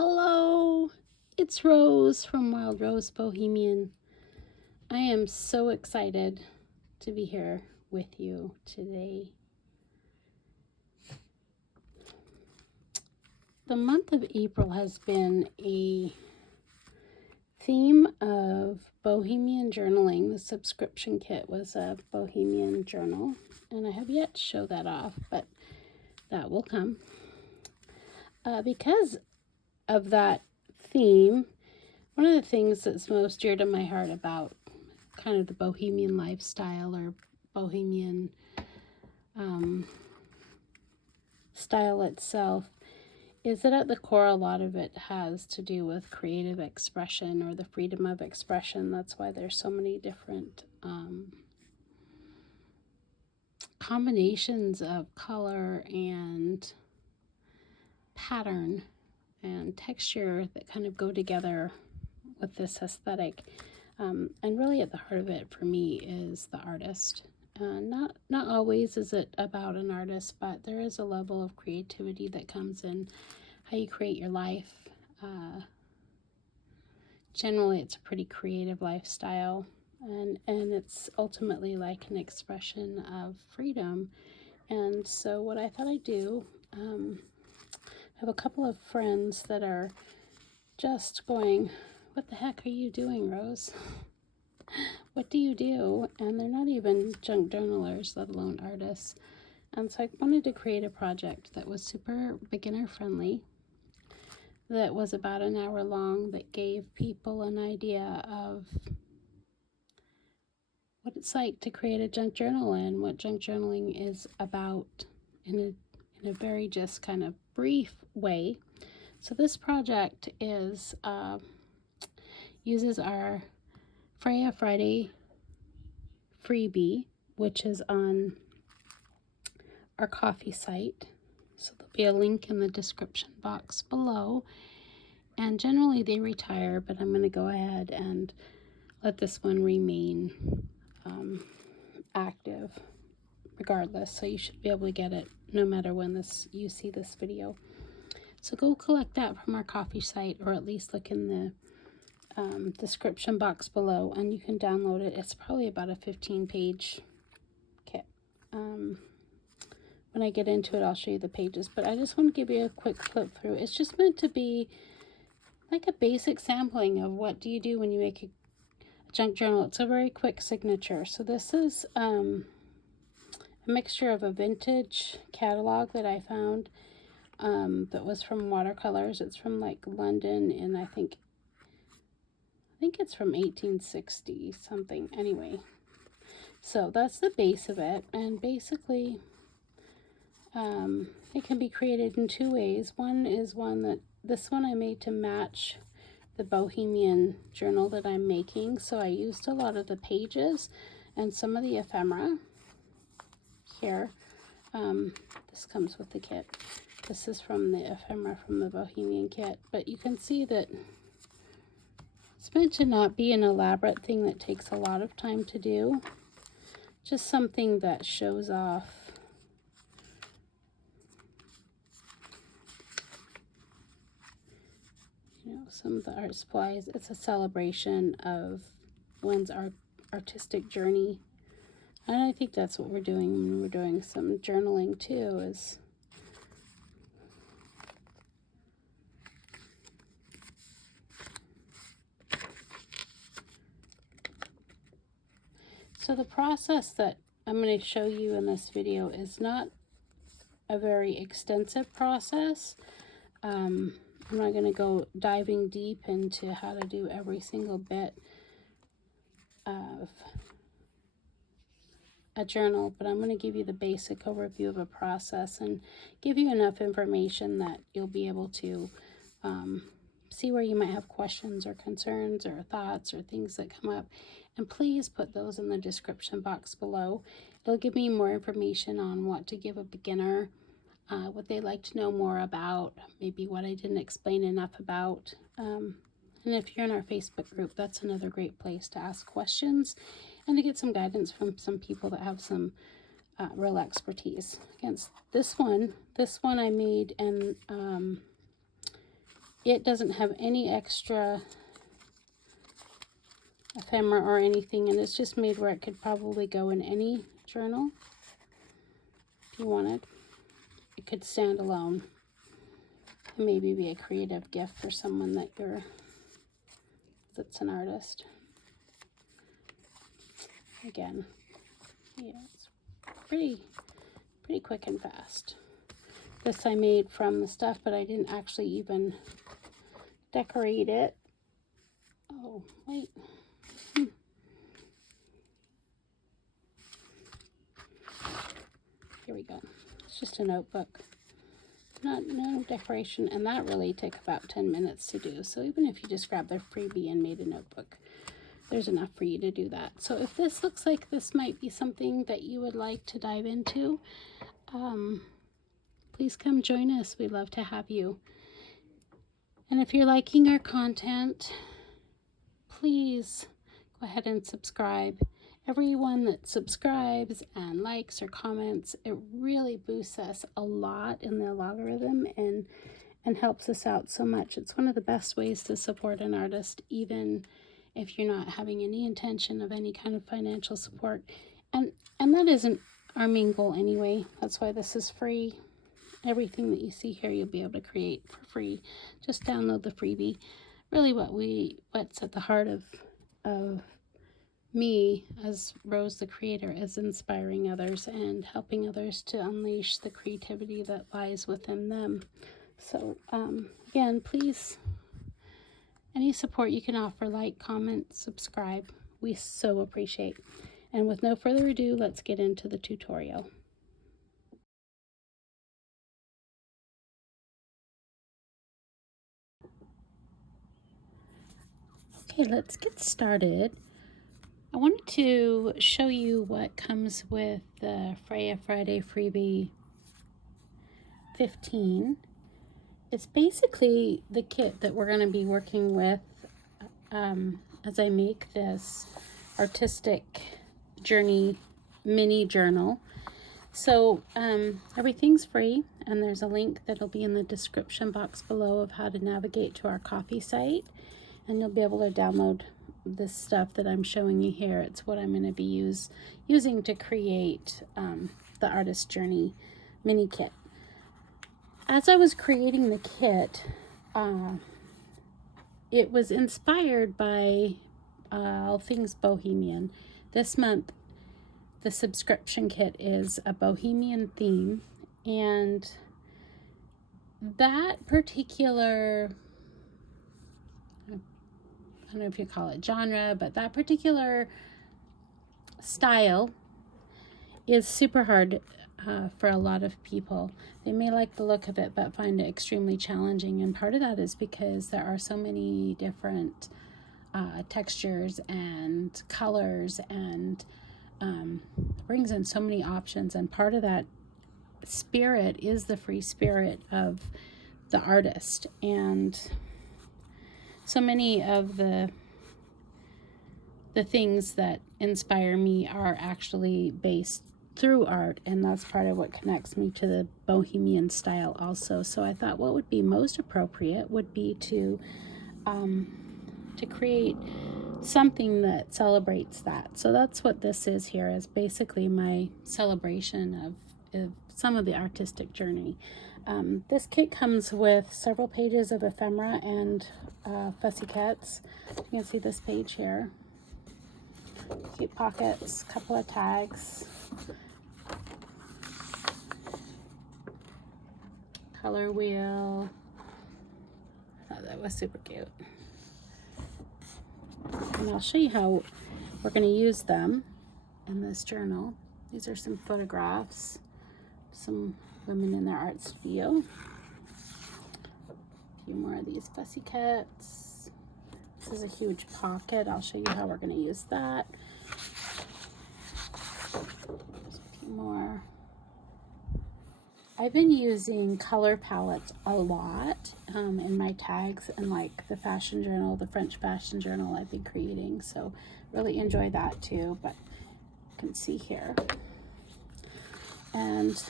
Hello, it's Rose from Wild Rose Bohemian. I am so excited to be here with you today. The month of April has been a theme of Bohemian journaling. The subscription kit was a Bohemian journal, and I have yet to show that off, but that will come. Because of that theme, one of the things that's most dear to my heart about kind of the Bohemian lifestyle or Bohemian style itself is that at the core a lot of it has to do with creative expression or the freedom of expression. That's why there's so many different combinations of color and pattern and texture that kind of go together with this aesthetic. And really at the heart of it for me is the artist. Not always is it about an artist, but there is a level of creativity that comes in how you create your life. Generally it's a pretty creative lifestyle, and it's ultimately like an expression of freedom. And so what I thought I'd do, I have a couple of friends that are just going, what the heck are you doing, Rose? What do you do? And they're not even junk journalers, let alone artists. And so I wanted to create a project that was super beginner friendly, that was about an hour long, that gave people an idea of what it's like to create a junk journal and what junk journaling is about in a very just kind of brief way. So this project is uses our Freya Friday freebie, which is on our coffee site. So there'll be a link in the description box below. And generally they retire, but I'm going to go ahead and let this one remain active regardless. So you should be able to get it no matter when you see this video. So go collect that from our coffee site, or at least look in the description box below and you can download it. It's probably about a 15-page kit. When I get into it, I'll show you the pages, but I just want to give you a quick flip through. It's just meant to be like a basic sampling of what do you do when you make a junk journal. It's a very quick signature. So this is a mixture of a vintage catalog that I found that was from watercolors. It's from like London, and I think it's from 1860 something. Anyway, so that's the base of it, and basically it can be created in two ways. One is this one I made to match the Bohemian journal that I'm making, so I used a lot of the pages and some of the ephemera here. This comes with the kit. This is from the ephemera from the Bohemian kit, but you can see that it's meant to not be an elaborate thing that takes a lot of time to do. Just something that shows off some of the art supplies. It's a celebration of one's artistic journey. And I think that's what we're doing when we're doing some journaling too, is so the process that I'm going to show you in this video is not a very extensive process. I'm not going to go diving deep into how to do every single bit of a journal, but I'm going to give you the basic overview of a process and give you enough information that you'll be able to see where you might have questions or concerns or thoughts or things that come up. And please put those in the description box below. It'll give me more information on what to give a beginner, what they'd like to know more about, maybe what I didn't explain enough about. And if you're in our Facebook group, that's another great place to ask questions and to get some guidance from some people that have some real expertise. Against this one I made, and it doesn't have any extra ephemera or anything, and it's just made where it could probably go in any journal if you wanted. It could stand alone and maybe be a creative gift for someone that's an artist. Again, yeah, it's pretty quick and fast. This I made from the stuff, but I didn't actually even decorate it. Oh, wait. Here we go. It's just a notebook. No decoration, and that really took about 10 minutes to do. So even if you just grabbed the freebie and made a notebook, there's enough for you to do that. So if this looks like this might be something that you would like to dive into, please come join us. We'd love to have you. And if you're liking our content, please go ahead and subscribe. Everyone that subscribes and likes or comments, it really boosts us a lot in the algorithm and helps us out so much. It's one of the best ways to support an artist, even if you're not having any intention of any kind of financial support. And that isn't our main goal anyway. That's why this is free. Everything that you see here, you'll be able to create for free. Just download the freebie. Really what's at the heart of me as Rose the creator is inspiring others and helping others to unleash the creativity that lies within them. So again, please, any support you can offer, like, comment, subscribe, we so appreciate. And with no further ado, let's get into the tutorial. Okay, let's get started. I wanted to show you what comes with the Freya Friday Freebie 15. It's basically the kit that we're going to be working with as I make this artistic journey mini journal. So everything's free, and there's a link that'll be in the description box below of how to navigate to our Ko-fi site, and you'll be able to download this stuff that I'm showing you here. It's what I'm going to be using to create the artist journey mini kit. As I was creating the kit, it was inspired by all things bohemian. This month the subscription kit is a bohemian theme, and that particular, I don't know if you call it genre, but that particular style is super hard for a lot of people. They may like the look of it, but find it extremely challenging. And part of that is because there are so many different textures and colors, and brings in so many options. And part of that spirit is the free spirit of the artist. And so many of the things that inspire me are actually based through art, and that's part of what connects me to the bohemian style also. So I thought what would be most appropriate would be to create something that celebrates that. So that's what this is here, is basically my celebration of some of the artistic journey. This kit comes with several pages of ephemera and Fussy cats. You can see this page here. Cute pockets, couple of tags, color wheel. Oh, that was super cute. And I'll show you how we're going to use them in this journal. These are some photographs, some women in their art studio. A few more of these Fussy cats. This is a huge pocket. I'll show you how we're going to use that. There's a few more. I've been using color palettes a lot in my tags, and like the fashion journal, the French fashion journal I've been creating. So really enjoy that too, but you can see here. And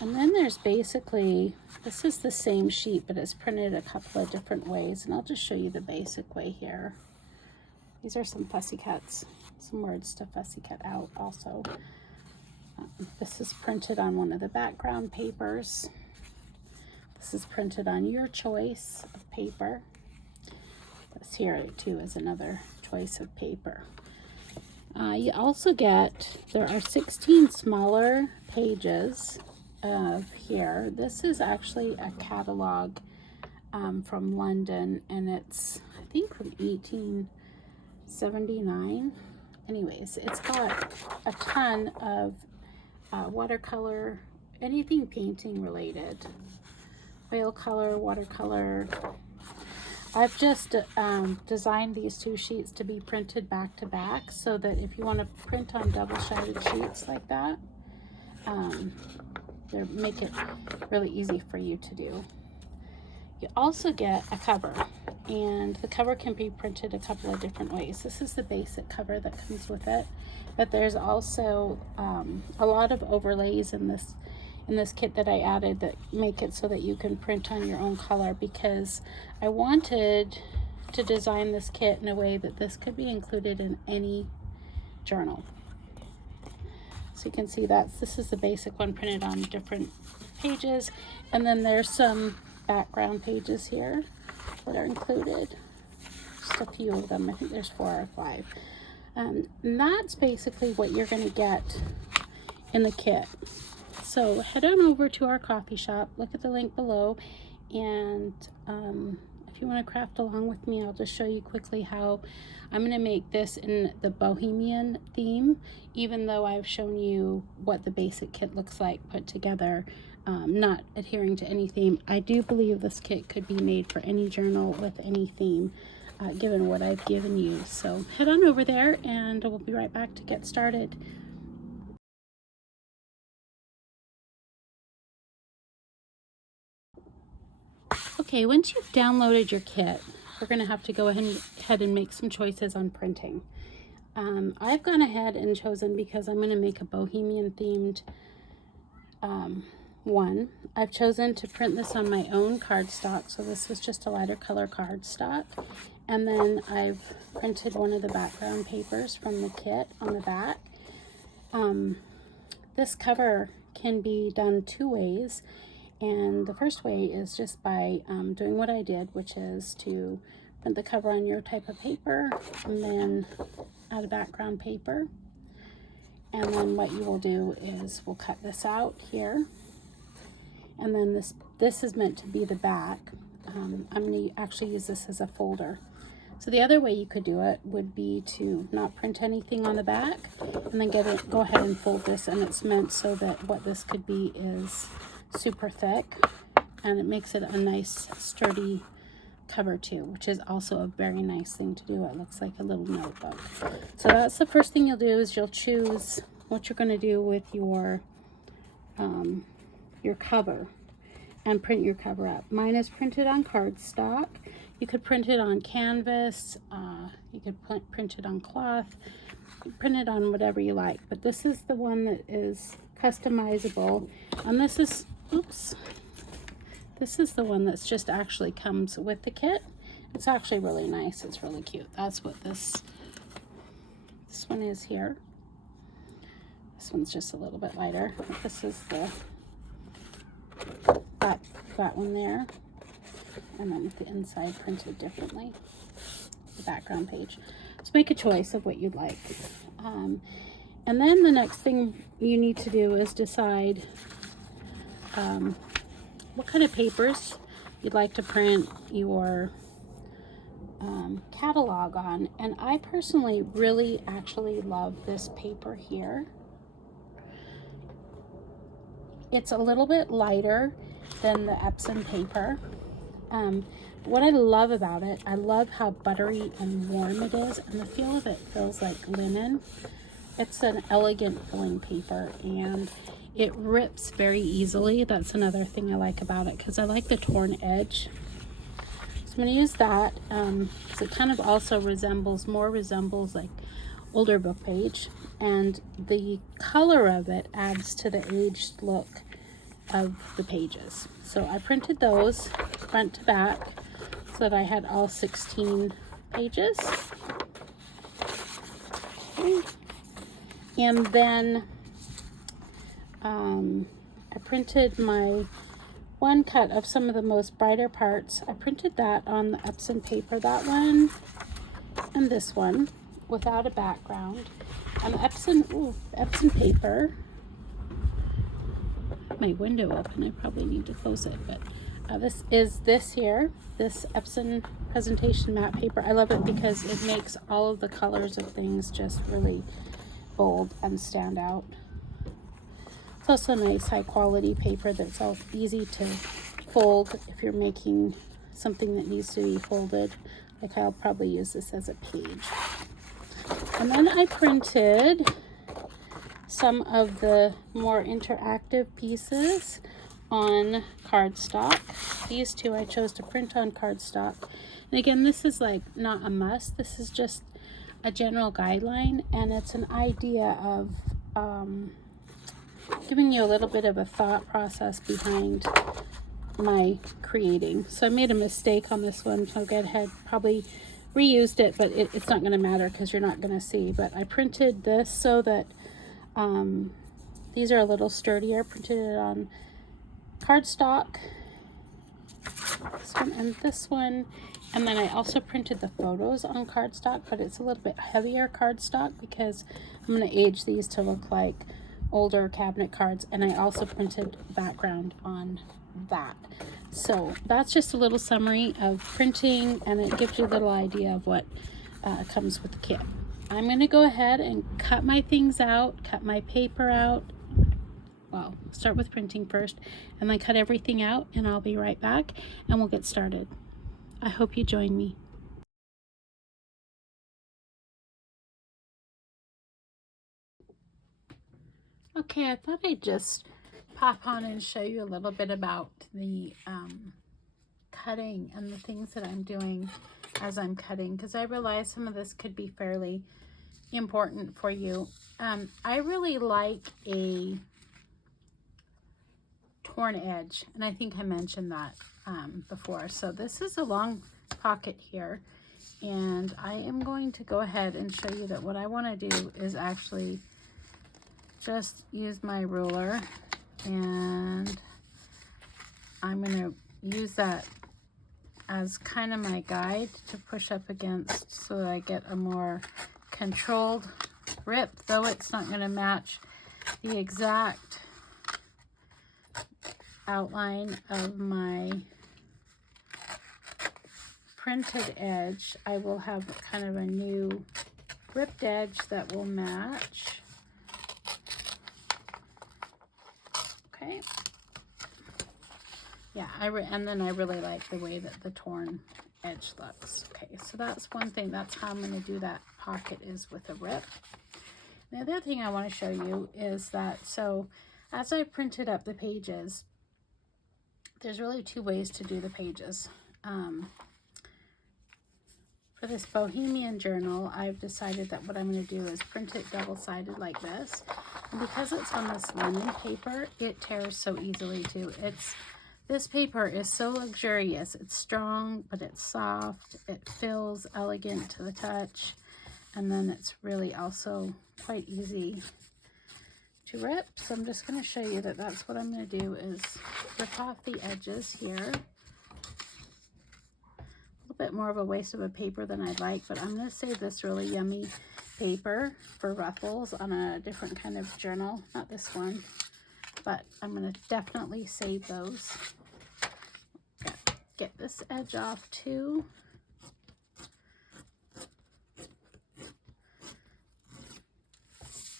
And then there's basically, this is the same sheet, but it's printed a couple of different ways. And I'll just show you the basic way here. These are some fussy cuts, some words to fussy cut out also. This is printed on one of the background papers. This is printed on your choice of paper. This here too is another choice of paper. You also get, there are 16 smaller pages of here. This is actually a catalog from London, and it's, I think, from 1879. Anyways, it's got a ton of watercolor, anything painting related, oil color, watercolor. I've just designed these two sheets to be printed back to back, so that if you want to print on double-sided sheets like that, they make it really easy for you to do. You also get a cover, and the cover can be printed a couple of different ways. This is the basic cover that comes with it, but there's also a lot of overlays in this kit that I added that make it so that you can print on your own color, because I wanted to design this kit in a way that this could be included in any journal. So you can see this is the basic one printed on different pages, and then there's some background pages here that are included, just a few of them. I think there's 4 or 5. And that's basically what you're going to get in the kit. So head on over to our coffee shop, look at the link below, and if you want to craft along with me, I'll just show you quickly how I'm going to make this in the bohemian theme, even though I've shown you what the basic kit looks like put together, not adhering to any theme. I do believe this kit could be made for any journal with any theme, given what I've given you. So head on over there, and we'll be right back to get started. Okay, once you've downloaded your kit, we're going to have to go ahead and make some choices on printing. I've gone ahead and chosen, because I'm going to make a bohemian themed one, I've chosen to print this on my own cardstock. So this was just a lighter color cardstock. And then I've printed one of the background papers from the kit on the back. This cover can be done 2 ways. And the first way is just by doing what I did, which is to print the cover on your type of paper and then add a background paper. And then what you will do is we'll cut this out here. And then this is meant to be the back. I'm going to actually use this as a folder. So the other way you could do it would be to not print anything on the back and then go ahead and fold this, and it's meant so that what this could be is super thick, and it makes it a nice sturdy cover too, which is also a very nice thing to do. It looks like a little notebook. So that's the first thing you'll do, is you'll choose what you're going to do with your cover and print your cover up. Mine is printed on cardstock. You could print it on canvas, you could print it on cloth, print it on whatever you like, but this is the one that is customizable, and this is, oops, this is the one that's just actually comes with the kit. It's actually really nice. It's really cute. That's what this one is here. This one's just a little bit lighter. This is that one there, and then with the inside printed differently, the background page. So make a choice of what you'd like. And then the next thing you need to do is decide what kind of papers you'd like to print your catalog on. And I personally really actually love this paper here. It's a little bit lighter than the Epsom paper. What I love about it, I love how buttery and warm it is, and the feel of it feels like linen. It's an elegant filling paper, and it rips very easily. That's another thing I like about it, because I like the torn edge. So I'm going to use that, because it kind of also resembles like older book page, and the color of it adds to the aged look of the pages. So I printed those front to back so that I had all 16 pages. Okay. And then I printed my one cut of some of the most brighter parts. I printed that on the Epson paper, that one and this one, without a background. And the Epson paper, my window open, I probably need to close it, but this is this Epson presentation matte paper. I love it because it makes all of the colors of things just really bold and stand out. It's also nice high quality paper that's all easy to fold if you're making something that needs to be folded. Like I'll probably use this as a page. And then I printed some of the more interactive pieces on cardstock. These two I chose to print on cardstock. And again, this is like not a must. This is just a general guideline, and it's an idea of giving you a little bit of a thought process behind my creating. So I made a mistake on this one, so I'll go ahead, probably reused it, but it's not going to matter because you're not going to see. But I printed this so that these are a little sturdier. Printed it on cardstock, this one and this one, and then I also printed the photos on cardstock, but it's a little bit heavier cardstock because I'm going to age these to look like older cabinet cards. And I also printed background on that. So that's just a little summary of printing, and it gives you a little idea of what comes with the kit. I'm going to go ahead and cut my things out, cut my paper out. Well, start with printing first and then cut everything out, and I'll be right back and we'll get started. I hope you join me. Okay, I thought I'd just pop on and show you a little bit about the cutting and the things that I'm doing as I'm cutting, because I realize some of this could be fairly important for you. I really like a torn edge, and I think I mentioned that before. So this is a long pocket here, and I am going to go ahead and show you that what I want to do is actually just use my ruler, and I'm going to use that as kind of my guide to push up against so that I get a more controlled rip, though it's not going to match the exact outline of my printed edge. I will have kind of a new ripped edge that will match. Okay. Yeah, and then I really like the way that the torn edge looks. Okay, so that's one thing. That's how I'm going to do that pocket, is with a rip. The other thing I want to show you is that, so as I printed up the pages, there's really two ways to do the pages. For this Bohemian journal, I've decided that what I'm going to do is print it double-sided like this. And because it's on this linen paper, it tears so easily too. This paper is so luxurious. It's strong, but it's soft. It feels elegant to the touch. And then it's really also quite easy to rip. So I'm just going to show you that that's what I'm going to do, is rip off the edges here. A bit more of a waste of a paper than I'd like, but I'm going to save this really yummy paper for ruffles on a different kind of journal. Not this one, but I'm going to definitely save those. Get this edge off too.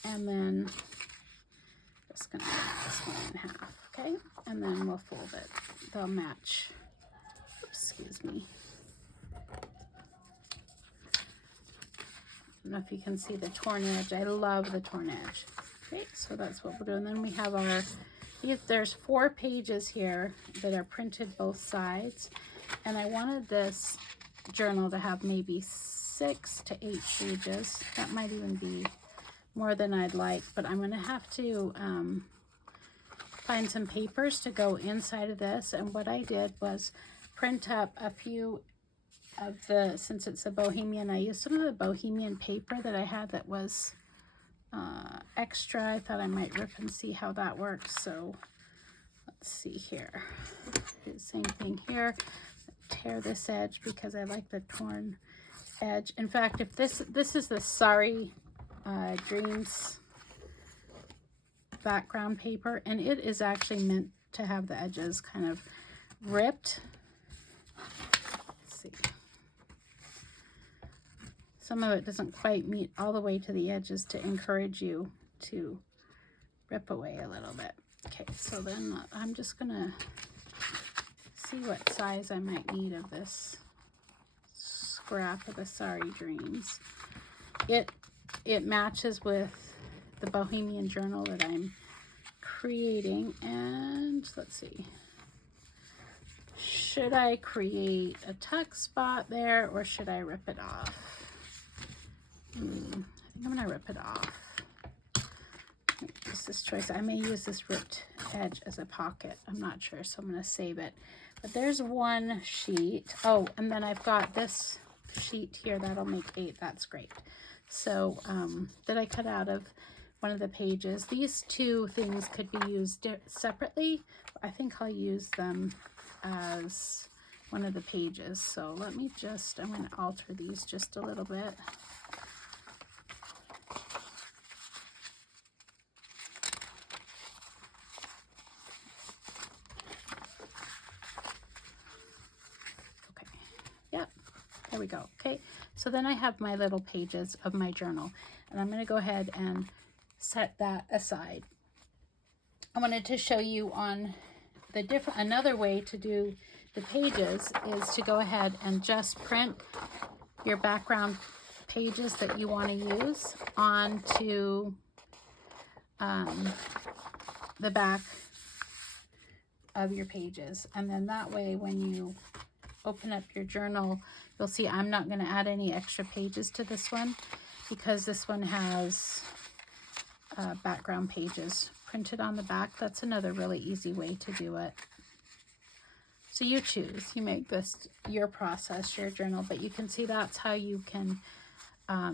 And then just going to cut this one in half, okay? And then we'll fold it. They'll match. Oops, excuse me. I don't know if you can see the torn edge. I love the torn edge. Okay, so that's what we'll do. And then we have our, there's 4 pages here that are printed both sides. And I wanted this journal to have maybe 6 to 8 pages. That might even be more than I'd like, but I'm going to have to find some papers to go inside of this. And what I did was print up a few of the, since it's a bohemian, I used some of the bohemian paper that I had that was extra. I thought I might rip and see how that works. So let's see here. Do the same thing here. Tear this edge because I like the torn edge. In fact, if this is the Sorry Dreams background paper, and it is actually meant to have the edges kind of ripped. Let's see. Some of it doesn't quite meet all the way to the edges to encourage you to rip away a little bit. Okay, so then I'm just gonna see what size I might need of this scrap of the Sorry Dreams. It matches with the Bohemian journal that I'm creating, and let's see, should I create a tuck spot there or should I rip it off? I think I'm gonna rip it off. Use this choice. I may use this ripped edge as a pocket. I'm not sure, so I'm gonna save it. But there's one sheet. Oh, and then I've got this sheet here that'll make 8. That's great. So that I cut out of one of the pages. These two things could be used separately. I think I'll use them as one of the pages. So let me just, I'm going to alter these just a little bit. Okay, yeah, there we go. Okay, so then I have my little pages of my journal, and I'm going to go ahead and set that aside. I wanted to show you on the another way to do the pages is to go ahead and just print your background pages that you want to use onto the back of your pages. And then that way when you open up your journal, you'll see I'm not going to add any extra pages to this one because this one has background pages printed on the back. That's another really easy way to do it. So you choose, you make this your process, your journal, but you can see that's how you can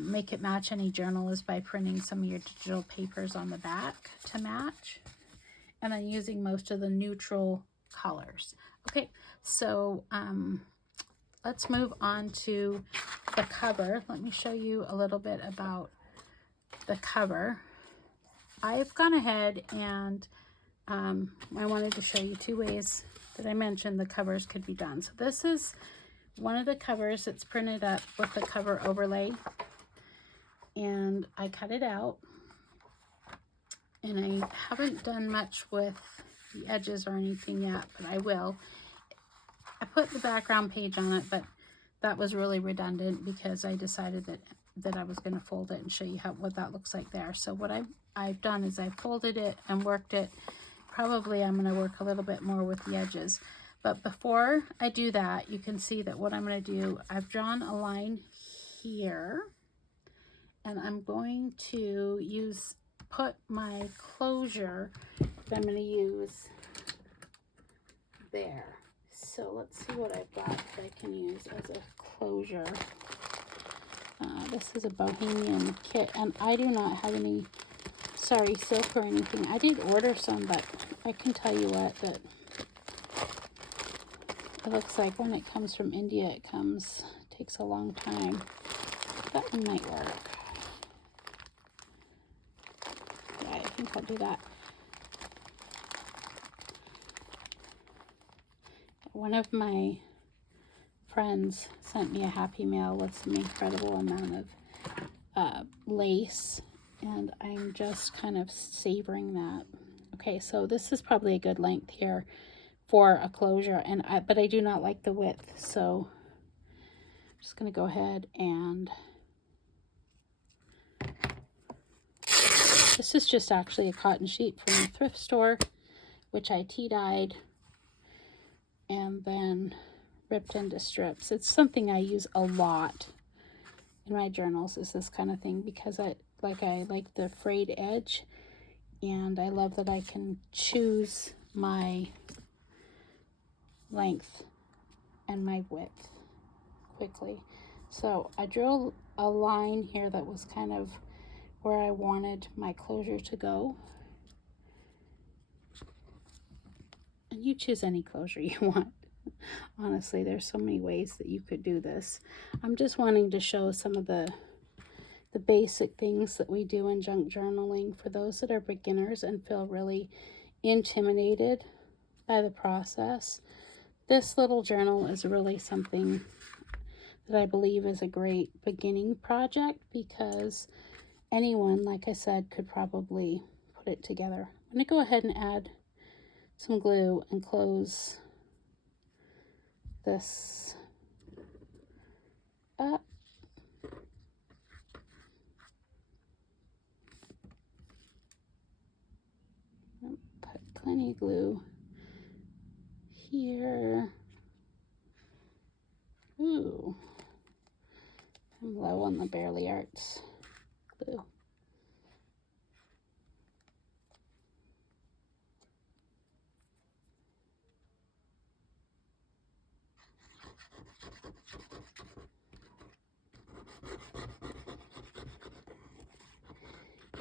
make it match any journal is by printing some of your digital papers on the back to match, and then using most of the neutral colors. Okay, so let's move on to the cover. Let me show you a little bit about the cover. I've gone ahead and I wanted to show you 2 ways that I mentioned the covers could be done. So this is one of the covers that's printed up with the cover overlay, and I cut it out, and I haven't done much with the edges or anything yet, but I will. I put the background page on it, but that was really redundant because I decided that I was going to fold it and show you what that looks like there. So what I've done is I folded it and worked it. Probably I'm going to work a little bit more with the edges. But before I do that, you can see that what I'm going to do, I've drawn a line here, and I'm going to put my closure that I'm going to use there. So let's see what I've got that I can use as a closure. This is a Bohemian kit, and I do not have any Sorry silk or anything. I did order some, but I can tell you what, that it looks like when it comes from India, it takes a long time. That one might work. Yeah, I think I'll do that. One of my friends sent me a Happy Mail with some incredible amount of lace, and I'm just kind of savoring that. Okay, so this is probably a good length here for a closure, but I do not like the width, so I'm just going to go ahead and this is just actually a cotton sheet from the thrift store, which I tea-dyed and then ripped into strips. It's something I use a lot in my journals, is this kind of thing, because I like the frayed edge, And I love that I can choose my length and my width quickly. So I drew a line here that was kind of where I wanted my closure to go. And you choose any closure you want. Honestly, there's so many ways that you could do this. I'm just wanting to show some of the basic things that we do in junk journaling for those that are beginners and feel really intimidated by the process. This little journal is really something that I believe is a great beginning project because anyone, like I said, could probably put it together. I'm going to go ahead and add some glue and close this up. Put plenty of glue here. Ooh, I'm low on the Barely Arts glue.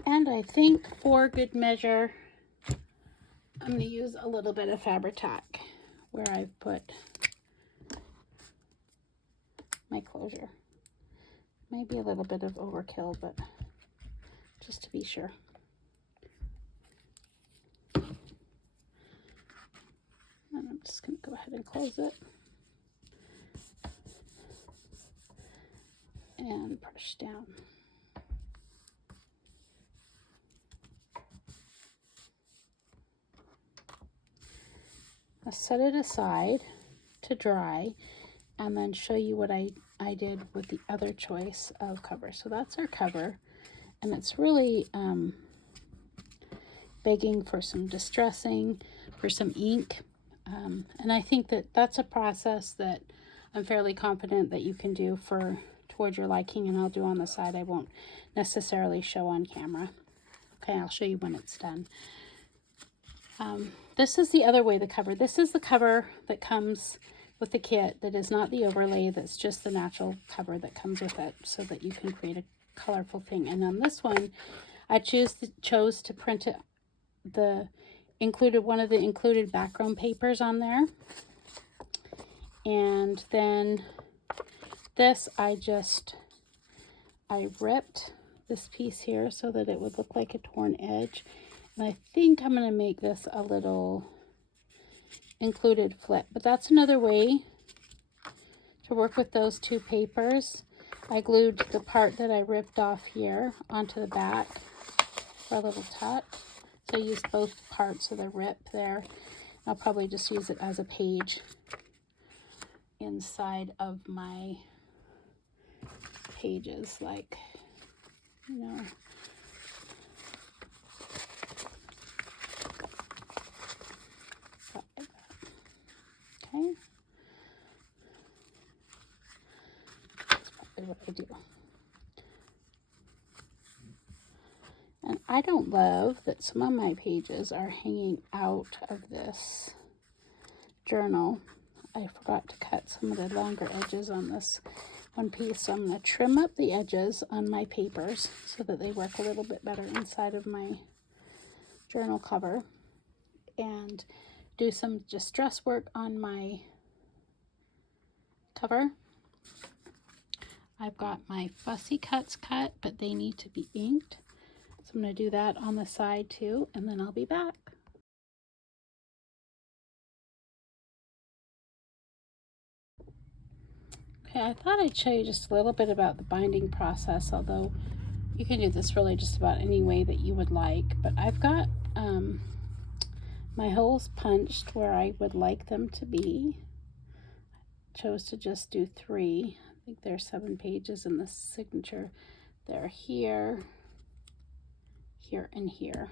And I think for good measure, I'm going to use a little bit of Fabri-Tac where I've put my closure. Maybe a little bit of overkill, but just to be sure. And I'm just going to go ahead and close it. And push down. I'll set it aside to dry and then show you what I did with the other choice of cover. So that's our cover, and it's really begging for some distressing, for some ink. And I think that that's a process that I'm fairly confident that you can do toward your liking, and I'll do on the side. I won't necessarily show on camera. Okay, I'll show you when it's done. This is the other way the cover. This is the cover that comes with the kit that is not the overlay, that's just the natural cover that comes with it so that you can create a colorful thing. And on this one, I chose to print it, one of the included background papers on there. And then this, I ripped this piece here so that it would look like a torn edge. And I think I'm going to make this a little included flip, but that's another way to work with those two papers. I glued the part that I ripped off here onto the back for a little tuck. So I used both parts of the rip there. I'll probably just use it as a page inside of my pages, like, you know. Okay. That's probably what I do. And I don't love that some of my pages are hanging out of this journal. I forgot to cut some of the longer edges on this one piece, so I'm going to trim up the edges on my papers so that they work a little bit better inside of my journal cover, and do some distress work on my cover. I've got my Fussy cuts cut, but they need to be inked. So I'm going to do that on the side too, and then I'll be back. Okay, I thought I'd show you just a little bit about the binding process, although you can do this really just about any way that you would like. But I've got my holes punched where I would like them to be. Chose to just do 3. I think there's 7 pages in the signature. They're here, here, and here.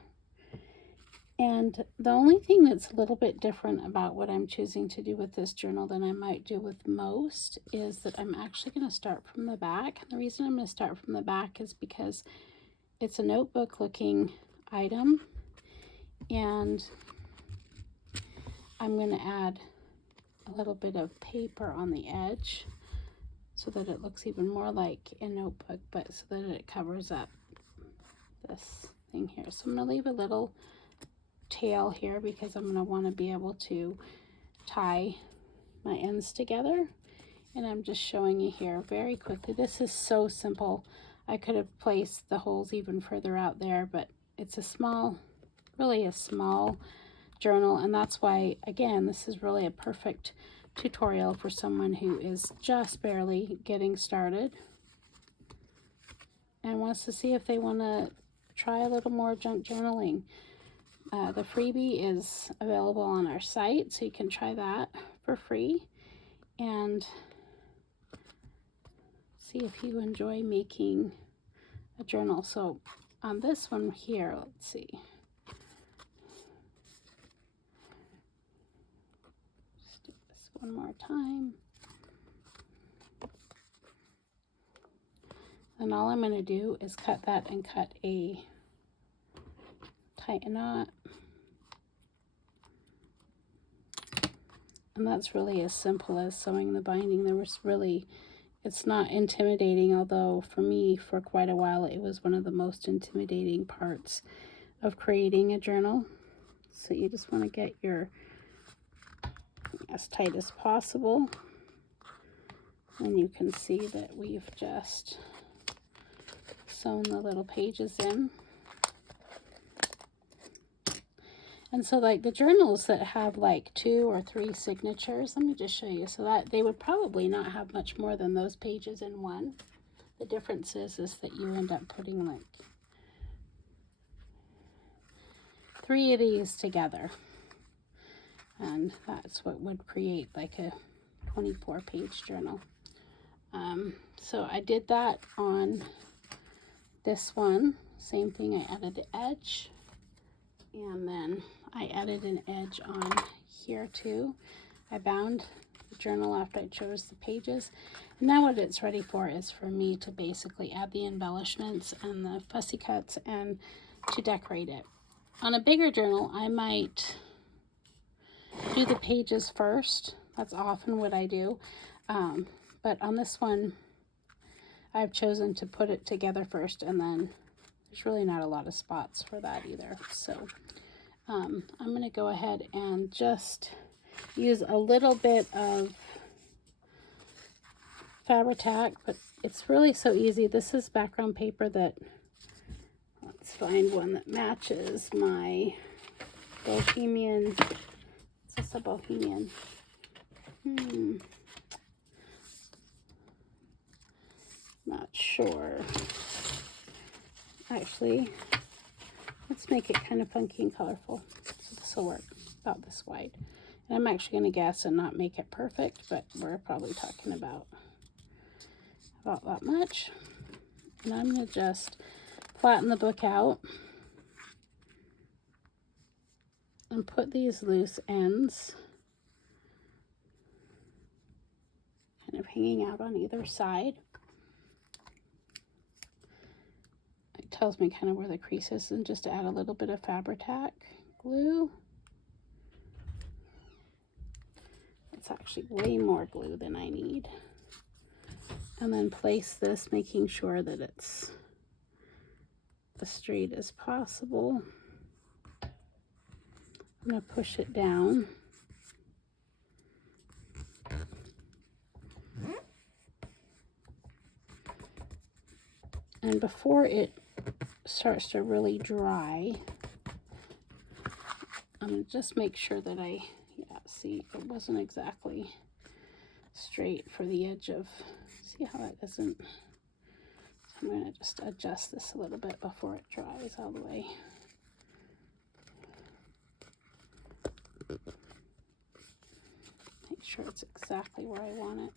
And the only thing that's a little bit different about what I'm choosing to do with this journal than I might do with most is that I'm actually going to start from the back. And the reason I'm going to start from the back is because it's a notebook looking item, And I'm going to add a little bit of paper on the edge so that it looks even more like a notebook, but so that it covers up this thing here. So I'm going to leave a little tail here because I'm going to want to be able to tie my ends together. And I'm just showing you here very quickly. This is so simple. I could have placed the holes even further out there, but it's a small, really a small journal, and that's why, again, this is really a perfect tutorial for someone who is just barely getting started and wants to see if they want to try a little more junk journaling. The freebie is available on our site, so you can try that for free and see if you enjoy making a journal. So on this one here, let's see. Just do this one more time. And all I'm going to do is cut that and cut a tight knot. And that's really as simple as sewing the binding. There was really, it's not intimidating, although for me, for quite a while, it was one of the most intimidating parts of creating a journal. So you just want to get your as tight as possible. And you can see that we've just sewn the little pages in. And so like the journals that have like 2 or 3 signatures, let me just show you. So that they would probably not have much more than those pages in one. The difference is that you end up putting like 3 of these together. And that's what would create like a 24-page journal. So I did that on this one. Same thing, I added the edge. And then I added an edge on here too. I bound the journal after I chose the pages. And now what it's ready for is for me to basically add the embellishments and the fussy cuts and to decorate it. On a bigger journal, I might do the pages first. That's often what I do. But on this one, I've chosen to put it together first, and then there's really not a lot of spots for that either. So I'm going to go ahead and just use a little bit of Fabri-Tac, but it's really so easy. This is background paper that, let's find one that matches my Bohemian. Is this a Bohemian? Not sure. Actually, let's make it kind of funky and colorful. So this will work about this wide. And I'm actually going to guess and not make it perfect, but we're probably talking about that much. And I'm going to just flatten the book out and put these loose ends kind of hanging out on either side. It tells me kind of where the crease is, and just to add a little bit of Fabri-Tac glue. It's actually way more glue than I need. And then place this, making sure that it's as straight as possible. I'm going to push it down. And before it starts to really dry, I'm going to just make sure that see, it wasn't exactly straight for the edge of, see how that isn't, so I'm going to just adjust this a little bit before it dries all the way. Make sure it's exactly where I want it.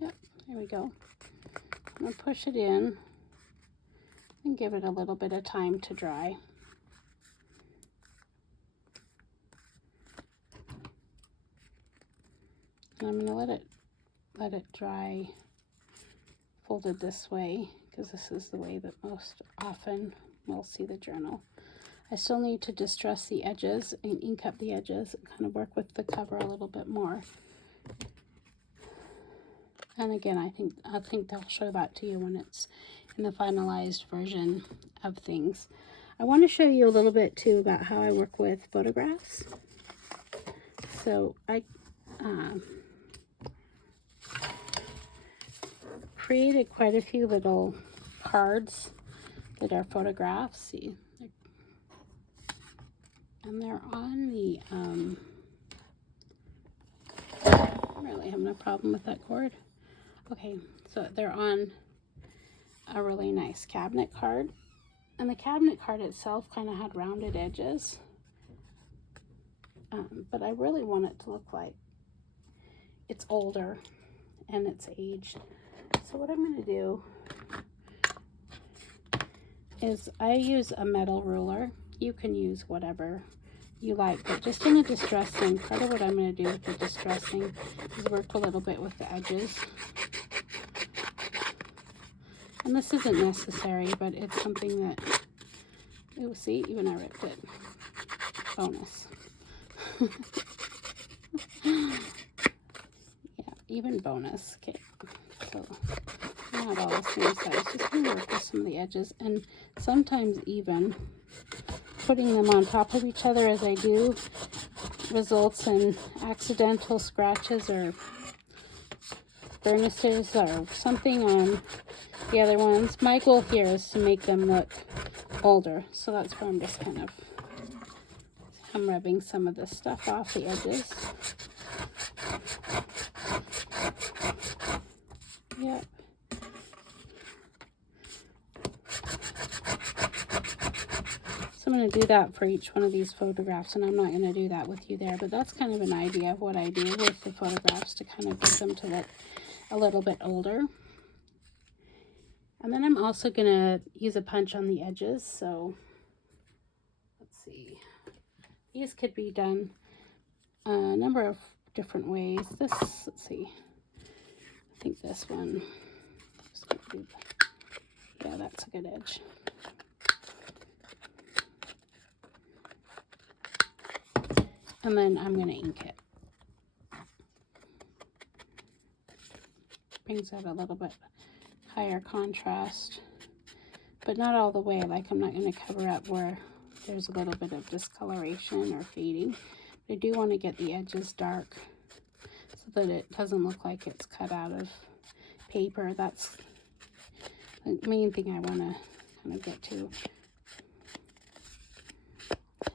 Yep, there we go. I'm going to push it in and give it a little bit of time to dry. And I'm going to let it let it dry folded this way, because this is the way that most often we'll see the journal. I still need to distress the edges and ink up the edges and kind of work with the cover a little bit more. And again, I think they'll show that to you when it's in the finalized version of things. I want to show you a little bit too about how I work with photographs. So I created quite a few little cards that are photographs. See, and they're on the I'm really having a problem with that cord. Okay, so they're on a really nice cabinet card, and the cabinet card itself kind of had rounded edges, but I really want it to look like it's older and it's aged. So what I'm going to do is I use a metal ruler. You can use whatever you like, but just in a distressing, part of what I'm going to do with the distressing is work a little bit with the edges. And this isn't necessary, but it's something that, oh, see, even I ripped it. Bonus. Yeah, even bonus. Okay, so not all the same size. Just going to work with some of the edges, and sometimes even putting them on top of each other as I do results in accidental scratches or burnishes or something on the other ones. My goal here is to make them look older, so that's why I'm just kind of, I'm rubbing some of this stuff off the edges. Yep. So I'm going to do that for each one of these photographs, and I'm not going to do that with you there, but that's kind of an idea of what I do with the photographs to kind of get them to look a little bit older. And then I'm also going to use a punch on the edges. So let's see. These could be done a number of different ways. This, let's see. I think this one, yeah, that's a good edge. And then I'm going to ink it. Brings out a little bit higher contrast, but not all the way. Like, I'm not going to cover up where there's a little bit of discoloration or fading. But I do want to get the edges dark so that it doesn't look like it's cut out of paper. That's the main thing I want to kind of get to.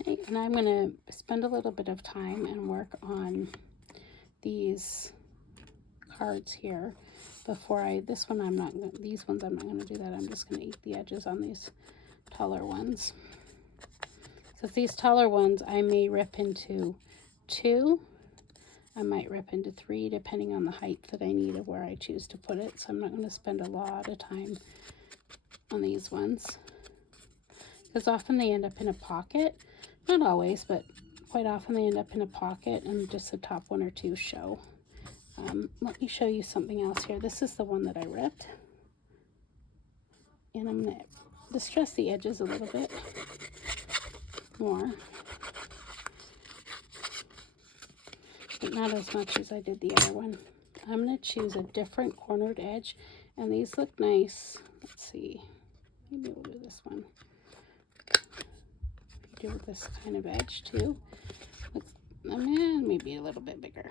Okay, and I'm going to spend a little bit of time and work on these cards here before this one I'm not going to, these ones I'm not going to do that. I'm just going to ink the edges on these taller ones. Because these taller ones I may rip into 2. I might rip into 3 depending on the height that I need of where I choose to put it. So I'm not going to spend a lot of time on these ones, because often they end up in a pocket. Not always, but quite often they end up in a pocket and just the top 1 or 2 show. Let me show you something else here. This is the one that I ripped, and I'm going to distress the edges a little bit more, but not as much as I did the other one. I'm going to choose a different cornered edge, and these look nice. Let's see, maybe we'll do this one. Do this kind of edge too. Maybe a little bit bigger.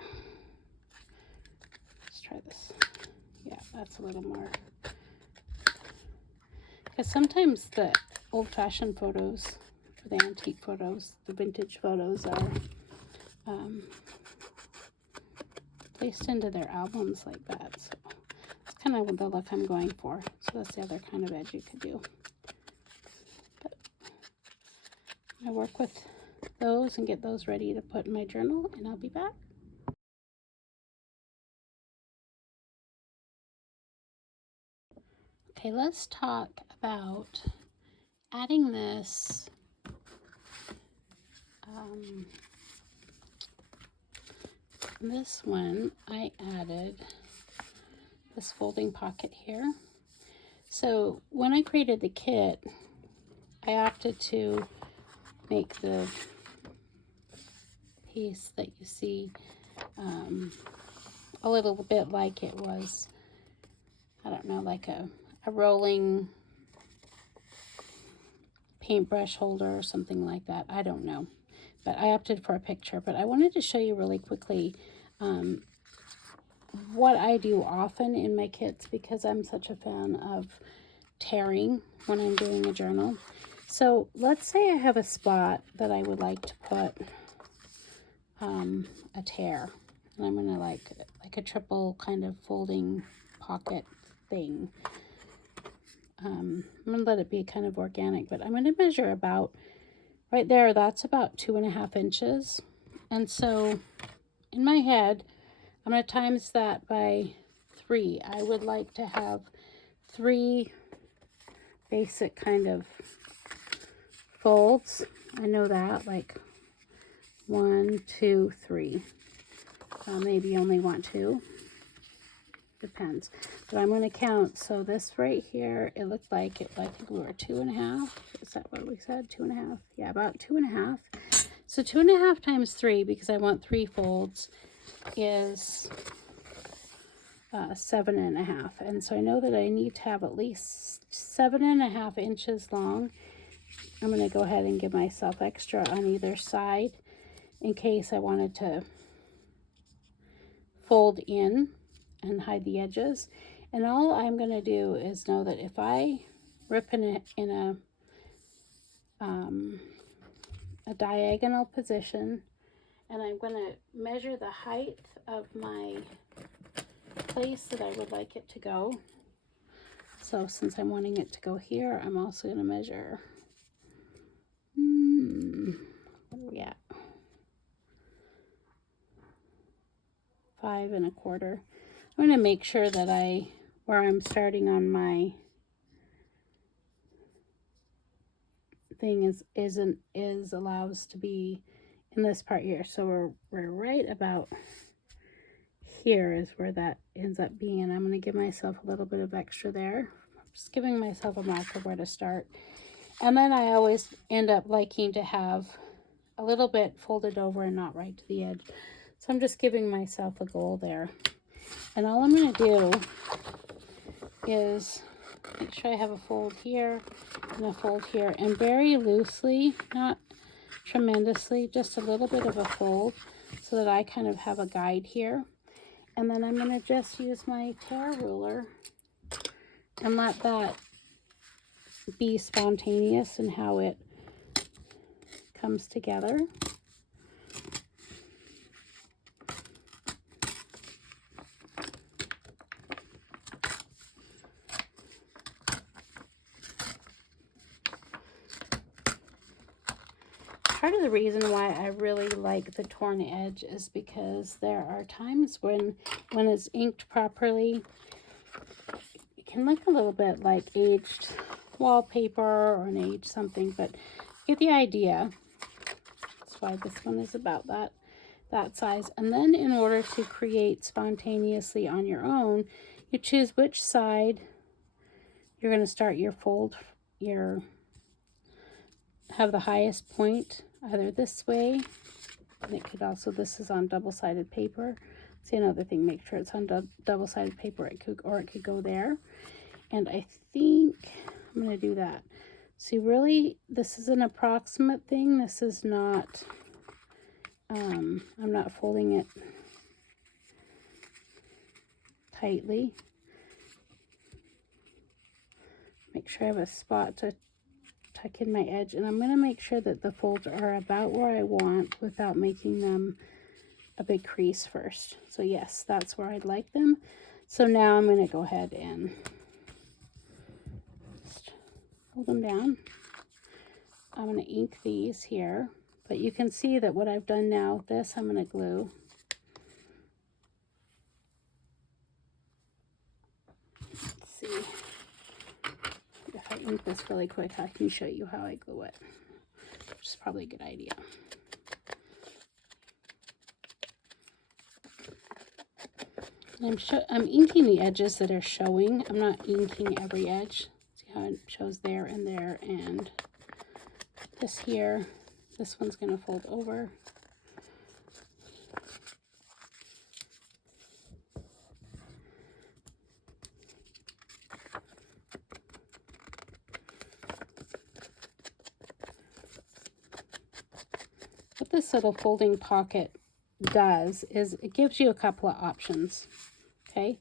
Let's try this. Yeah, that's a little more. Because sometimes the old-fashioned photos, or the antique photos, the vintage photos are placed into their albums like that. So that's kind of the look I'm going for. So that's the other kind of edge you could do. But I work with those and get those ready to put in my journal, and I'll be back. Okay, let's talk about adding this this one I added this folding pocket here. So when I created the kit, I opted to make the piece that you see a little bit like it was, I don't know, like a rolling paintbrush holder or something like that. I don't know, but I opted for a picture. But I wanted to show you really quickly what I do often in my kits, because I'm such a fan of tearing when I'm doing a journal. So let's say I have a spot that I would like to put a tear, and I'm gonna like a triple kind of folding pocket thing. I'm gonna let it be kind of organic, but I'm gonna measure about right there. That's about 2.5 inches, and so in my head I'm gonna times that by 3. I would like to have 3 basic kind of folds. I know that, like 1, 2, 3. Maybe you only want 2. Depends. But I'm going to count. So this right here, it looked like it. I think we were 2.5. Is that what we said? 2.5. Yeah, about 2.5. So 2.5 times 3, because I want 3 folds, is 7.5. And so I know that I need to have at least 7.5 inches long. I'm going to go ahead and give myself extra on either side in case I wanted to fold in and hide the edges. And all I'm going to do is know that if I rip in a diagonal position, and I'm going to measure the height of my place that I would like it to go. So since I'm wanting it to go here, I'm also going to measure, what are we at? 5 1/4. I'm going to make sure that where I'm starting on my thing allows to be in this part here. So we're right about here is where that ends up being, and I'm going to give myself a little bit of extra there. Just giving myself a mark of where to start. And then I always end up liking to have a little bit folded over and not right to the edge. So I'm just giving myself a goal there. And all I'm going to do is make sure I have a fold here and a fold here, and very loosely, not tremendously, just a little bit of a fold so that I kind of have a guide here. And then I'm going to just use my tear ruler and let that be spontaneous in how it comes together. Part of the reason why I really like the torn edge is because there are times when it's inked properly, it can look a little bit like aged wallpaper or an aged something, but you get the idea. That's why this one is about that size. And then in order to create spontaneously on your own, you choose which side you're going to start your fold, have the highest point, either this way, and it could also, this is on double-sided paper. See, another thing, make sure it's on double-sided paper, it could go there. And I think I'm going to do that. See, really, this is an approximate thing. This is not, I'm not folding it tightly. Make sure I have a spot to tuck in my edge, and I'm going to make sure that the folds are about where I want without making them a big crease first. So yes, that's where I'd like them. So now I'm going to go ahead and just hold them down. I'm going to ink these here, but you can see that what I've done now, this I'm going to glue. Let's see. If I ink this really quick, I can show you how I glue it, which is probably a good idea. I'm inking the edges that are showing. I'm not inking every edge. See how it shows there and this here. This one's going to fold over. What this little folding pocket does is it gives you a couple of options. Okay,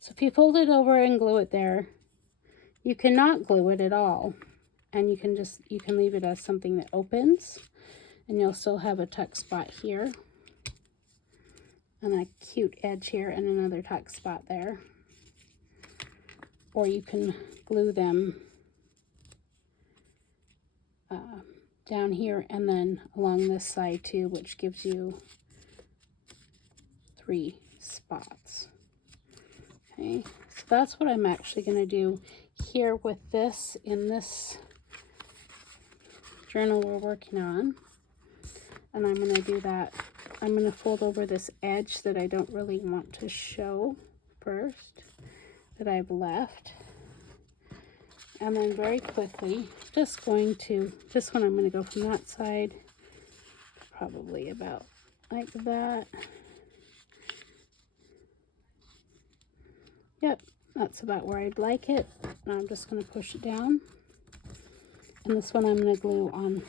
so if you fold it over and glue it there, you cannot glue it at all, and you can leave it as something that opens, and you'll still have a tuck spot here and a cute edge here and another tuck spot there. Or you can glue them down here and then along this side too, which gives you 3 spots. Okay, so that's what I'm actually going to do here with this in this journal we're working on. And I'm going to do that. I'm going to fold over this edge that I don't really want to show first, that I've left. And then very quickly, this one I'm going to go from that side, probably about like that. Yep, that's about where I'd like it. Now I'm just going to push it down. And this one I'm going to glue on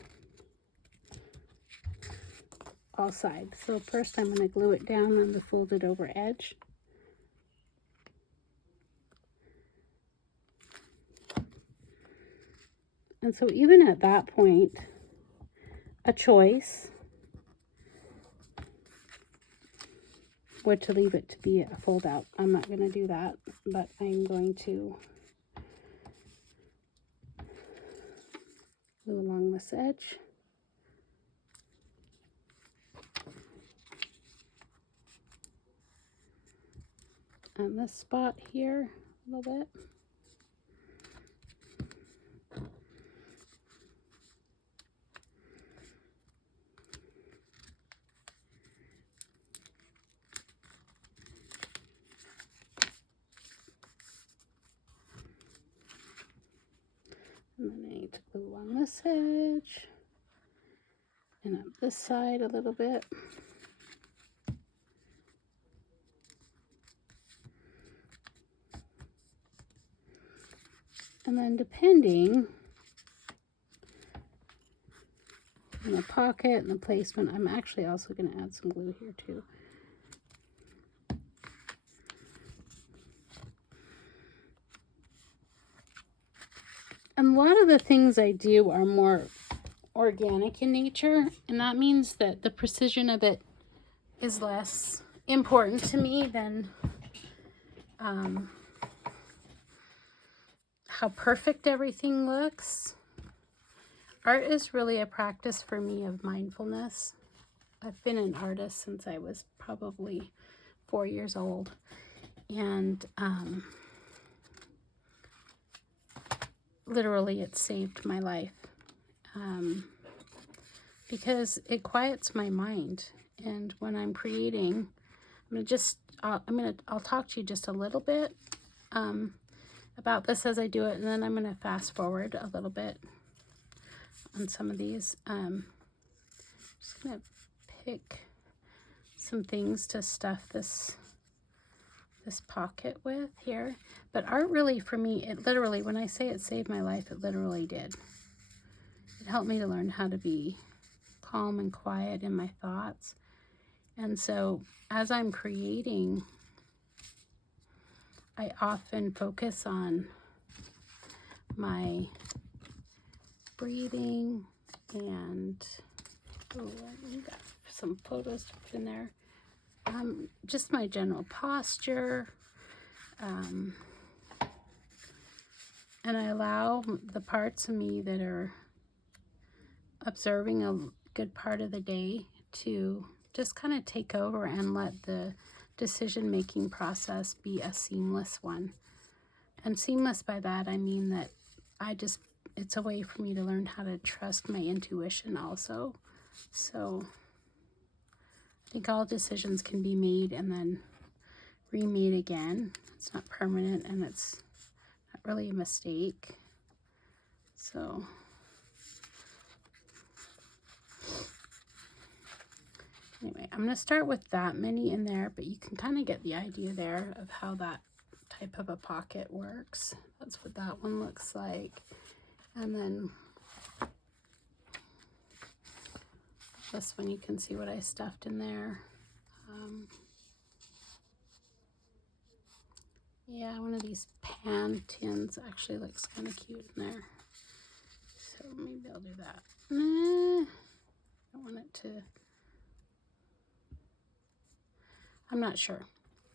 all sides. So first I'm going to glue it down on the folded over edge. And so even at that point, a choice would to leave it to be a fold out. I'm not going to do that, but I'm going to glue along this edge. And this spot here a little bit. And then I need to glue along this edge and up this side a little bit. And then depending on the pocket and the placement, I'm actually also going to add some glue here too. And a lot of the things I do are more organic in nature, and that means that the precision of it is less important to me than how perfect everything looks. Art is really a practice for me of mindfulness. I've been an artist since I was probably 4 years old, and literally it saved my life because it quiets my mind. And when I'm creating, I'll talk to you just a little bit about this as I do it, and then I'm going to fast forward a little bit on some of these. I'm just going to pick some things to stuff this pocket with here. But art really, for me, it literally, when I say it saved my life, it literally did. It helped me to learn how to be calm and quiet in my thoughts. And so as I'm creating, I often focus on my breathing and we got some photos to put in there. Just my general posture, and I allow the parts of me that are observing a good part of the day to just kind of take over and let the decision-making process be a seamless one. And seamless, by that I mean that it's a way for me to learn how to trust my intuition also. So I think all decisions can be made and then remade again. It's not permanent and it's not really a mistake. So anyway, I'm going to start with that many in there, but you can kind of get the idea there of how that type of a pocket works. That's what that one looks like. And then this one, you can see what I stuffed in there. Yeah, one of these pan tins actually looks kind of cute in there. So maybe I'll do that. I don't want it to... I'm not sure.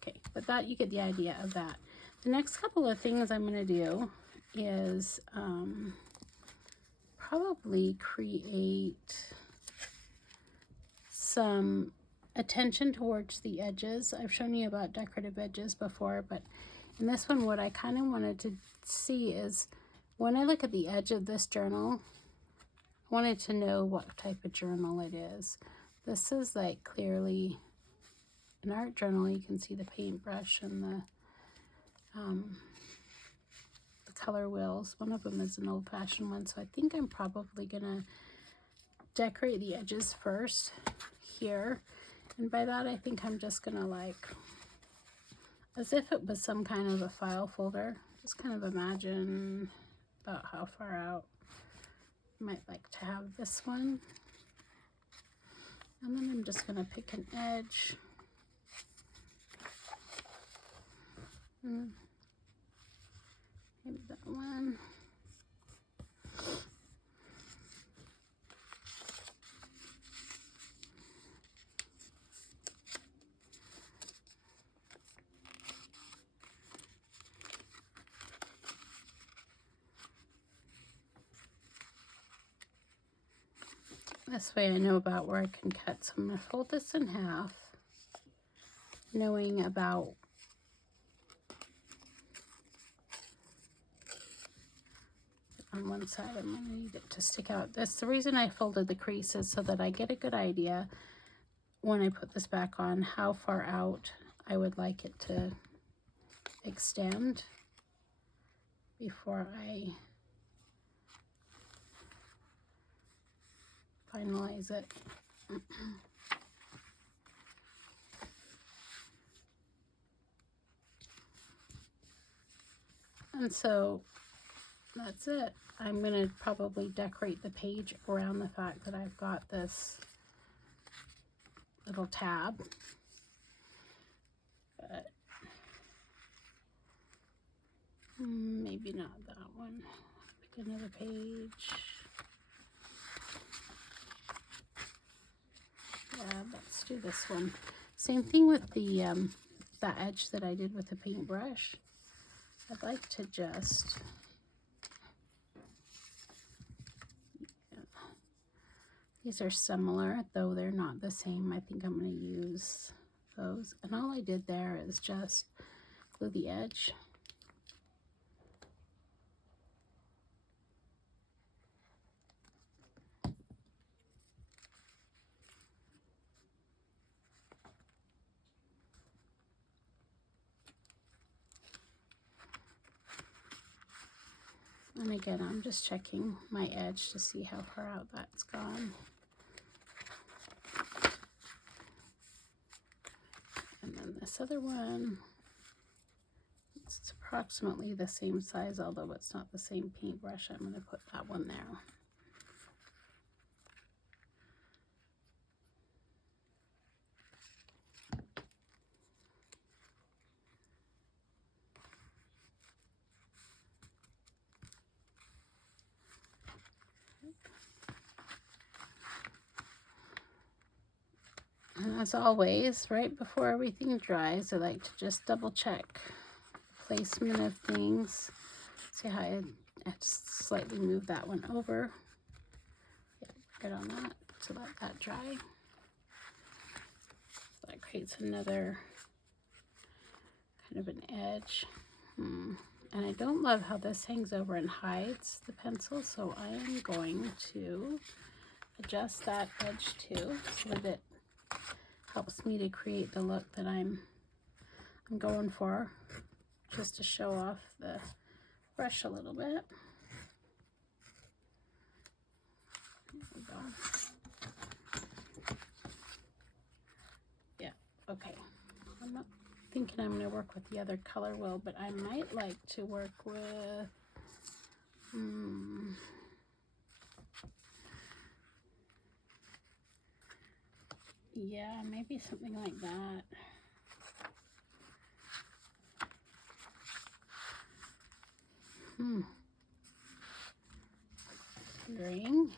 Okay, but that, you get the idea of that. The next couple of things I'm going to do is probably create some attention towards the edges. I've shown you about decorative edges before, but in this one, what I kind of wanted to see is when I look at the edge of this journal, I wanted to know what type of journal it is. This is like clearly an art journal. You can see the paintbrush and the color wheels. One of them is an old-fashioned one, so I think I'm probably gonna decorate the edges first here, and by that I think I'm just gonna, like, as if it was some kind of a file folder, just kind of imagine about how far out I might like to have this one. And then I'm just gonna pick an edge. Maybe that one. This way I know about where I can cut. So I'm going to fold this in half, knowing about on one side I'm going to need it to stick out. That's the reason I folded the creases, so that I get a good idea when I put this back on how far out I would like it to extend before I finalize it. And so that's it. I'm going to probably decorate the page around the fact that I've got this little tab. But maybe not that one. Pick another page. Yeah, let's do this one. Same thing with the that edge that I did with the paintbrush. I'd like to just these are similar, though they're not the same. I think I'm going to use those. And all I did there is just glue the edge. And again, I'm just checking my edge to see how far out that's gone. And then this other one, it's approximately the same size, although it's not the same paintbrush. I'm going to put that one there. And as always, right before everything dries, I like to just double check placement of things. See how I just slightly move that one over. Yeah, good on that. So let that dry. So that creates another kind of an edge. And I don't love how this hangs over and hides the pencil, so I am going to adjust that edge too, so that it helps me to create the look that I'm I'm going for, just to show off the brush a little bit. There we go. Yeah, okay. I'm not thinking I'm going to work with the other color wheel, but I might like to work with, yeah, maybe something like that. Wondering.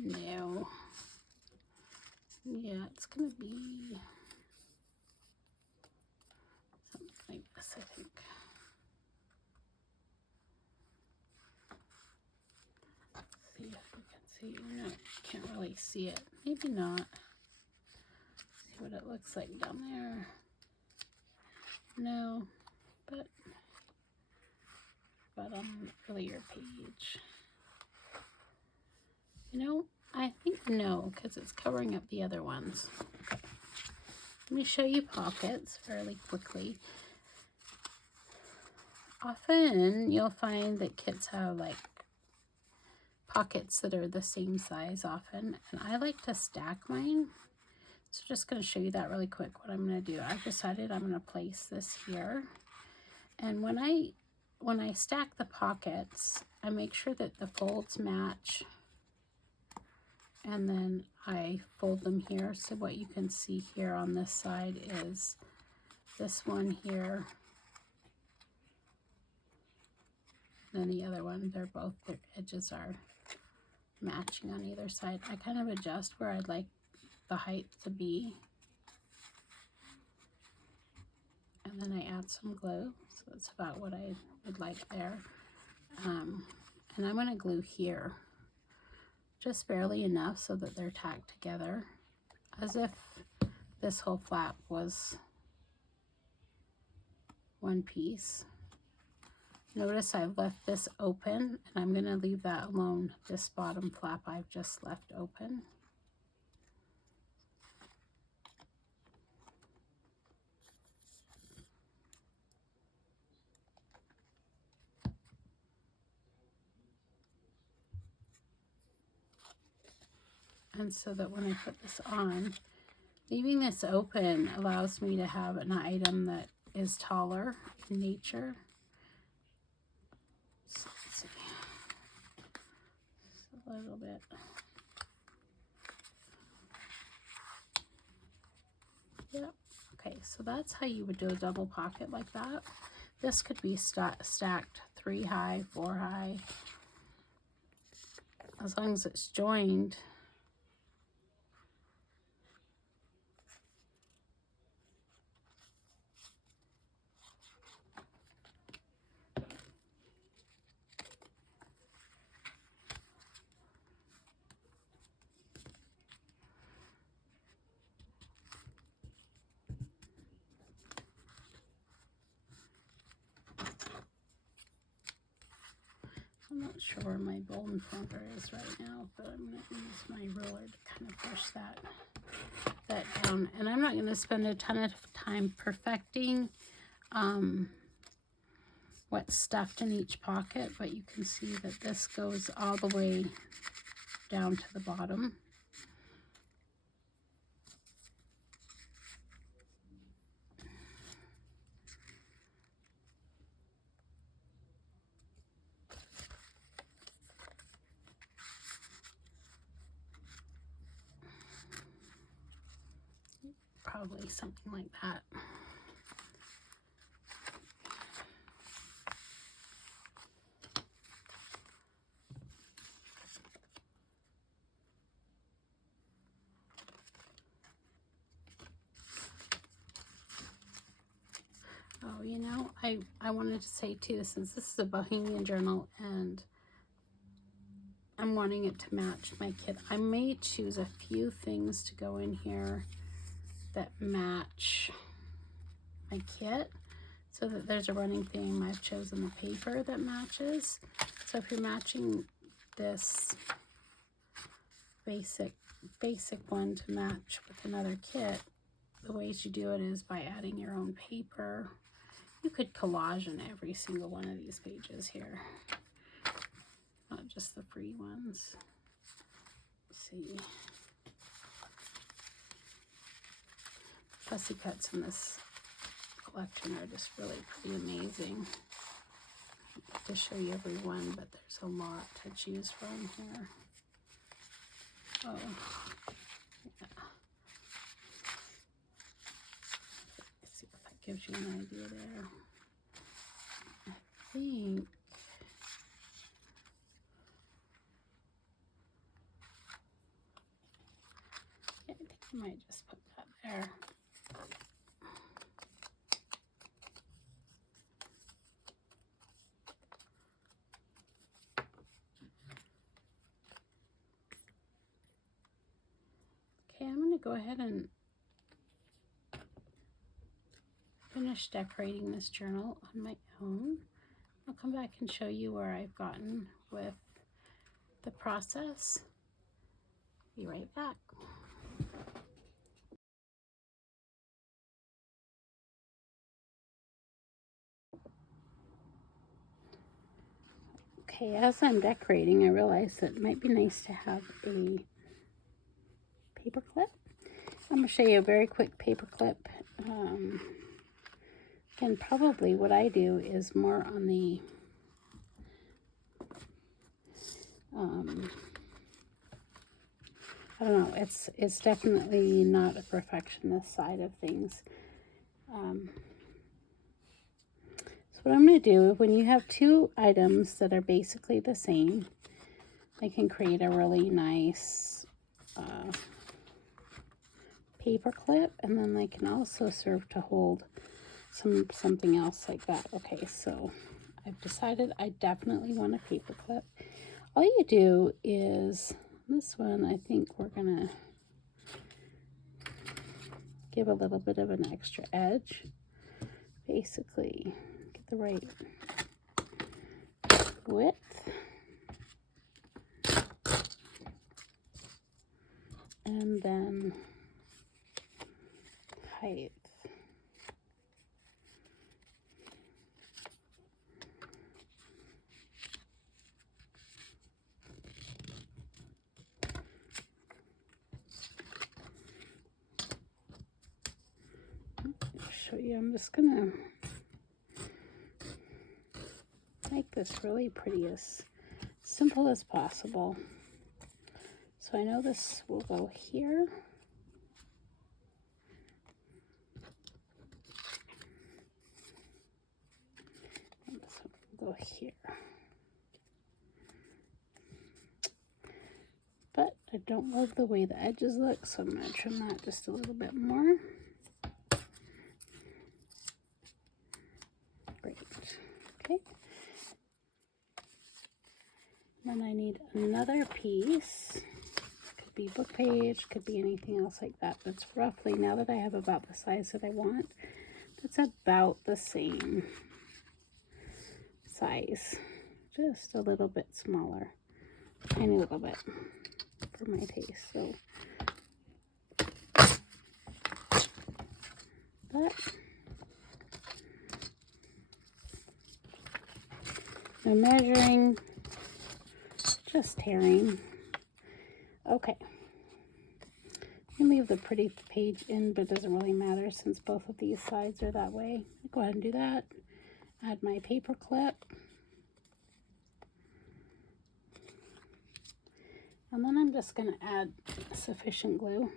No. Yeah, it's gonna be something like this, I think. Let's see if you can see. No, can't really see it. Maybe not. See what it looks like down there. No, but on an earlier page. You know, I think no, because it's covering up the other ones. Okay. Let me show you pockets fairly quickly. Often you'll find that kits have like pockets that are the same size often, and I like to stack mine. So just going to show you that really quick what I'm going to do. I've decided I'm going to place this here, and when I stack the pockets, I make sure that the folds match, and then I fold them here. So what you can see here on this side is this one here, and then the other one. They're both, their edges are matching on either side. I kind of adjust where I'd like the height to be, and then I add some glue. So that's about what I would like there. And I'm going to glue here just barely enough so that they're tacked together, as if this whole flap was one piece. Notice I've left this open, and I'm going to leave that alone. This bottom flap I've just left open. And so that when I put this on, leaving this open allows me to have an item that is taller in nature. So let's see. Just a little bit. Yep. Okay, so that's how you would do a double pocket like that. This could be stacked 3 high, 4 high. As long as it's joined. I'm not sure where my bone folder is right now, but I'm going to use my ruler to kind of push that down. And I'm not going to spend a ton of time perfecting what's stuffed in each pocket, but you can see that this goes all the way down to the bottom. Probably something like that. Oh, you know, I wanted to say too, since this is a Bohemian journal and I'm wanting it to match my kit, I may choose a few things to go in here that match my kit. so that there's a running theme, I've chosen the paper that matches. So if you're matching this basic one to match with another kit, the ways you do it is by adding your own paper. You could collage in every single one of these pages here, not just the free ones. Let's see. Fussy cuts in this collection are just really pretty amazing. To show you every one, but there's a lot to choose from here. Oh, yeah. Let's see if that gives you an idea there. I think I might just put that there. Okay, I'm going to go ahead and finish decorating this journal on my own. I'll come back and show you where I've gotten with the process. Be right back. Okay, as I'm decorating, I realized that it might be nice to have a paper clip. I'm going to show you a very quick paper clip. And probably what I do is more on the I don't know, it's definitely not a perfectionist side of things. So what I'm going to do, when you have two items that are basically the same, I can create a really nice paper clip, and then they can also serve to hold something else like that. Okay, so I've decided I definitely want a paper clip. All you do is, this one I think we're gonna give a little bit of an extra edge. Basically, get the right width. And then height. I'll show you, I'm just gonna make this really pretty, as simple as possible. So I know this will go here. And this one will go here. But I don't love the way the edges look, so I'm going to trim that just a little bit more. Great. Okay. Then I need another piece. Could be book page, could be anything else like that. That's roughly, now that I have about the size that I want, that's about the same size. Just a little bit smaller. Tiny little bit for my taste. So that. No measuring, just tearing. Okay. You can leave the pretty page in, but it doesn't really matter since both of these sides are that way. Go ahead and do that. Add my paper clip. And then I'm just going to add sufficient glue.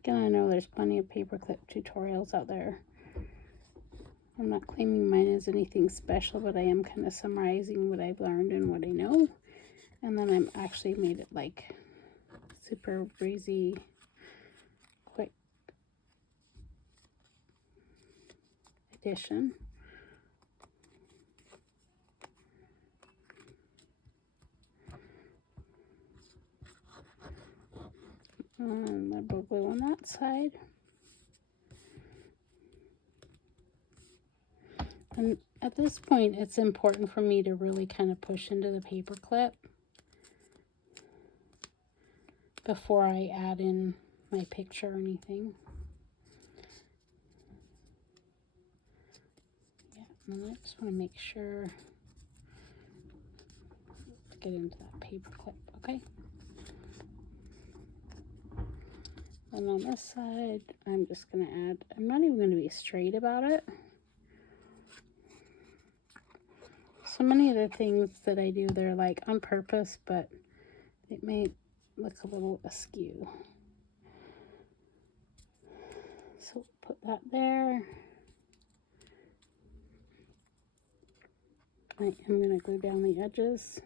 Again, I know there's plenty of paper clip tutorials out there. I'm not claiming mine is anything special, but I am kind of summarizing what I've learned and what I know. And then I'm actually made it like super breezy, quick addition. And liberal glue on that side. And at this point, it's important for me to really kind of push into the paper clip before I add in my picture or anything. Yeah, and I just want to make sure to get into that paper clip, okay? And on this side, I'm just going to add, I'm not even going to be straight about it. So many of the things that I do, they're like on purpose, but it may look a little askew. So put that there. I am going to glue down the edges.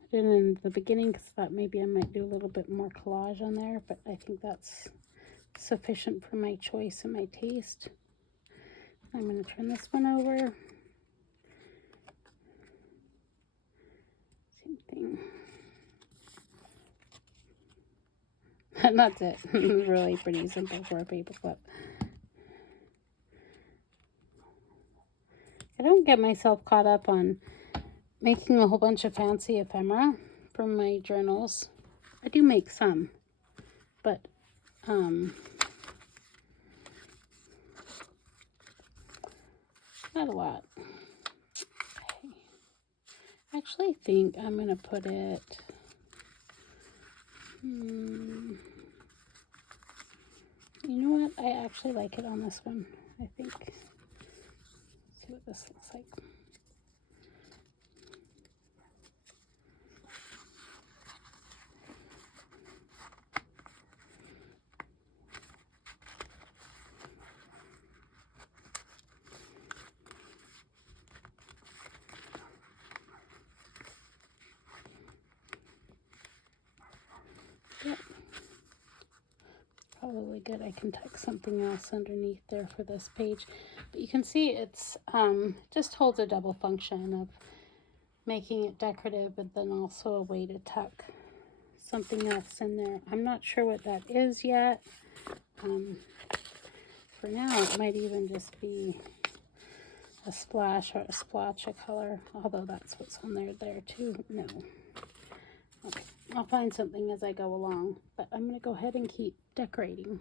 I did in the beginning because I thought maybe I might do a little bit more collage on there, but I think that's sufficient for my choice and my taste. I'm going to turn this one over. Same thing. And that's it. It's really pretty simple for a paper clip. I don't get myself caught up on making a whole bunch of fancy ephemera from my journals. I do make some, but not a lot. Okay. I actually think I'm going to put it, you know what, I actually like it on this one, I think. Let's see what this looks like. Yep. Probably good. I can tuck something else underneath there for this page. But you can see it's just holds a double function of making it decorative, but then also a way to tuck something else in there. I'm not sure what that is yet. For now, it might even just be a splash or a splotch of color, although that's what's on there too. No. Okay, I'll find something as I go along, but I'm going to go ahead and keep decorating.